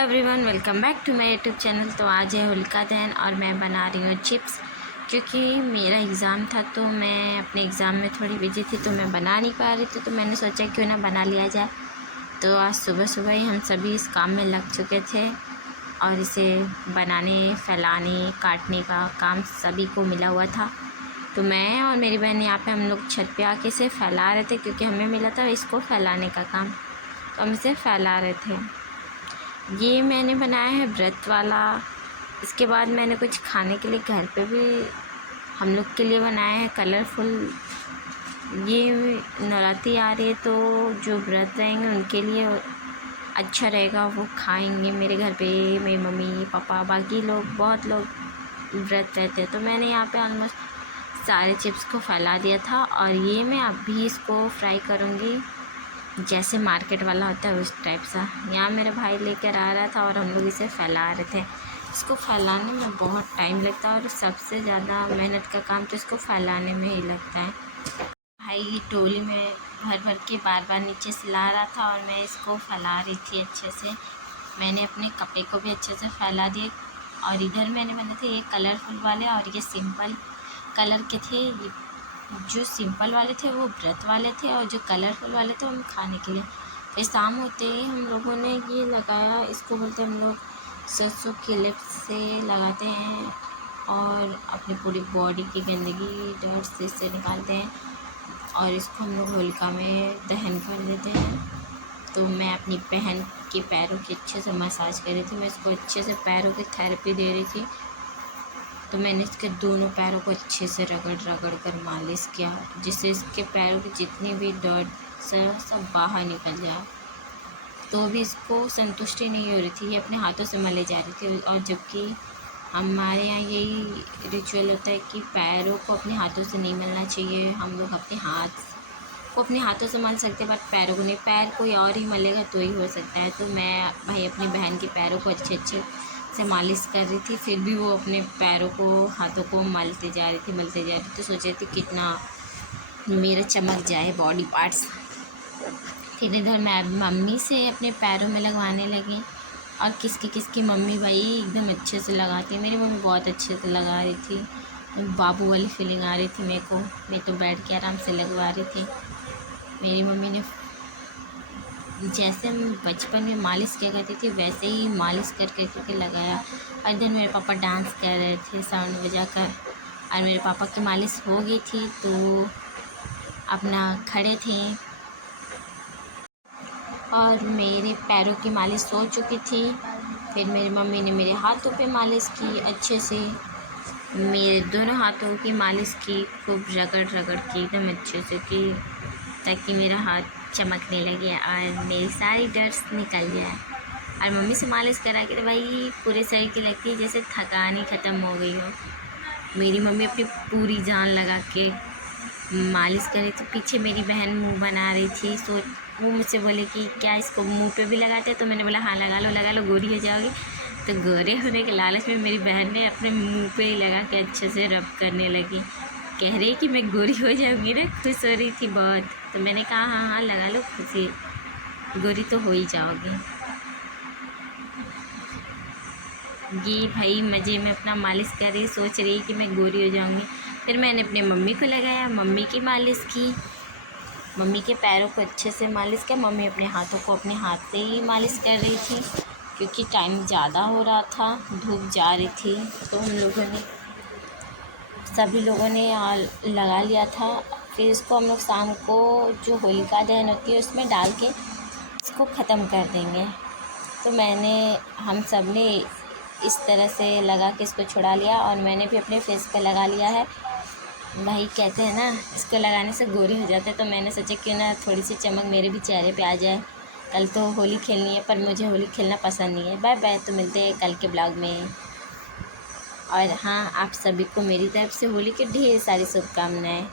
Everyone, welcome back to my YouTube channel. तो आज है होलिका दहन और मैं बना रही हूँ चिप्स। क्योंकि मेरा एग्ज़ाम था तो मैं अपने एग्ज़ाम में थोड़ी बिजी थी तो मैं बना नहीं पा रही थी, तो मैंने सोचा क्यों ना बना लिया जाए। तो आज सुबह सुबह ही हम सभी इस काम में लग चुके थे और इसे बनाने, फैलाने, काटने का काम सभी को मिला हुआ था। तो मैं और मेरी बहन यहाँ पे हम लोग छत पे आके इसे फैला रहे थे, क्योंकि हमें मिला था इसको फैलाने का काम, तो हम इसे फैला रहे थे। ये मैंने बनाया है व्रत वाला। इसके बाद मैंने कुछ खाने के लिए घर पे भी हम लोग के लिए बनाया है कलरफुल। ये नवरात्रि आ रही है तो जो व्रत रहेंगे उनके लिए अच्छा रहेगा, वो खाएंगे। मेरे घर पे मेरी मम्मी पापा बाकी लोग बहुत लोग व्रत रहते हैं, तो मैंने यहाँ पे ऑलमोस्ट सारे चिप्स को फैला दिया था। और ये मैं अभी इसको फ्राई करूँगी जैसे मार्केट वाला होता है उस टाइप सा। यहाँ मेरा भाई लेकर आ रहा था और हम लोग इसे फैला रहे थे। इसको फैलाने में बहुत टाइम लगता है और सबसे ज़्यादा मेहनत का काम तो इसको फैलाने में ही लगता है। भाई टोली में भर भर के बार बार नीचे से ला रहा था और मैं इसको फैला रही थी अच्छे से। मैंने अपने कपड़े को भी अच्छे से फैला दिए। और इधर मैंने बने थे ये कलरफुल वाले और ये सिंपल कलर के थे। जो सिंपल वाले थे वो व्रत वाले थे और जो कलरफुल वाले थे वो खाने के लिए। फिर शाम होते ही हम लोगों ने ये लगाया, इसको बोलते हैं हम लोग सरसों के लिप से लगाते हैं और अपनी पूरी बॉडी की गंदगी डर्ट से निकालते हैं और इसको हम लोग होलिका में दहन कर देते हैं। तो मैं अपनी बहन के पैरों की अच्छे से मसाज कर रही थी, मैं इसको अच्छे से पैरों की थेरेपी दे रही थी। तो मैंने इसके दोनों पैरों को अच्छे से रगड़ कर मालिश किया, जिससे इसके पैरों की जितनी भी डर्ट सब बाहर निकल जाए। तो भी इसको संतुष्टि नहीं हो रही थी, ये अपने हाथों से मले जा रही थी। और जबकि हमारे यहाँ यही रिचुअल होता है कि पैरों को अपने हाथों से नहीं मलना चाहिए। हम लोग अपने हाथ को अपने हाथों से मल सकते हैं, बट पैरों को नहीं। पैर कोई और ही मलेगा तो ही हो सकता है। तो मैं भाई अपनी बहन के पैरों को अच्छे से मालिश कर रही थी, फिर भी वो अपने पैरों को हाथों को मलते जा रही थी। तो सोच रही थी कितना मेरा चमक जाए बॉडी पार्ट्स। फिर इधर मैं मम्मी से अपने पैरों में लगवाने लगी और किसकी मम्मी भाई एकदम अच्छे से लगाती है। मेरी मम्मी बहुत अच्छे से लगा रही थी, बाबू वाली फीलिंग आ रही थी मेरे को। मैं तो बैठ के आराम से लगवा रही थी। मेरी मम्मी ने जैसे हम बचपन में मालिश किया करती थी वैसे ही मालिश करके लगाया। और इधर मेरे पापा डांस कर रहे थे साउंड बजा कर, और मेरे पापा की मालिश हो गई थी तो अपना खड़े थे और मेरे पैरों की मालिश हो चुकी थी। फिर मेरी मम्मी ने मेरे हाथों पे मालिश की अच्छे से, मेरे दोनों हाथों की मालिश की, खूब रगड़ के एकदम अच्छे से की, ताकि मेरा हाथ चमकने लगे और मेरी सारी डर्ट्स निकल जाए। और मम्मी से मालिश करा के तो भाई पूरे शरीर की लगती है जैसे थकान ही ख़त्म हो गई हो। मेरी मम्मी अपनी पूरी जान लगा के मालिश कर रही थी। पीछे मेरी बहन मुंह बना रही थी, वो मुझसे बोले कि क्या इसको मुंह पे भी लगाते हैं? तो मैंने बोला हाँ लगा लो गोरी हो जाओगी। तो गोरे होने के लालच में मेरी बहन ने अपने मुँह पे ही लगा के अच्छे से रब करने लगी। कह रही कि मैं गोरी हो जाऊँगी ना, खुश हो रही थी बहुत। तो मैंने कहा हाँ लगा लो, खुशी गोरी तो हो ही जाओगी। ये भाई मज़े में अपना मालिश कर रही, सोच रही कि मैं गोरी हो जाऊँगी। फिर मैंने अपने मम्मी को लगाया, मम्मी की मालिश की, मम्मी के पैरों को अच्छे से मालिश किया। मम्मी अपने हाथों को अपने हाथ से ही मालिश कर रही थी, क्योंकि टाइम ज़्यादा हो रहा था, धूप जा रही थी। तो सभी लोगों ने लगा लिया था। फिर इसको हम लोग शाम को जो होलिका दहन होती है उसमें डाल के इसको ख़त्म कर देंगे। तो हम सब ने इस तरह से लगा के इसको छुड़ा लिया और मैंने भी अपने फेस पे लगा लिया है। भाई कहते हैं ना इसको लगाने से गोरी हो जाते हैं, तो मैंने सोचा क्यों ना थोड़ी सी चमक मेरे भी चेहरे पे आ जाए। कल तो होली खेलनी है, पर मुझे होली खेलना पसंद नहीं है। बाय बाय, तो मिलते हैं कल के ब्लॉग में। और हाँ, आप सभी को मेरी तरफ से होली की ढेर सारी शुभकामनाएँ।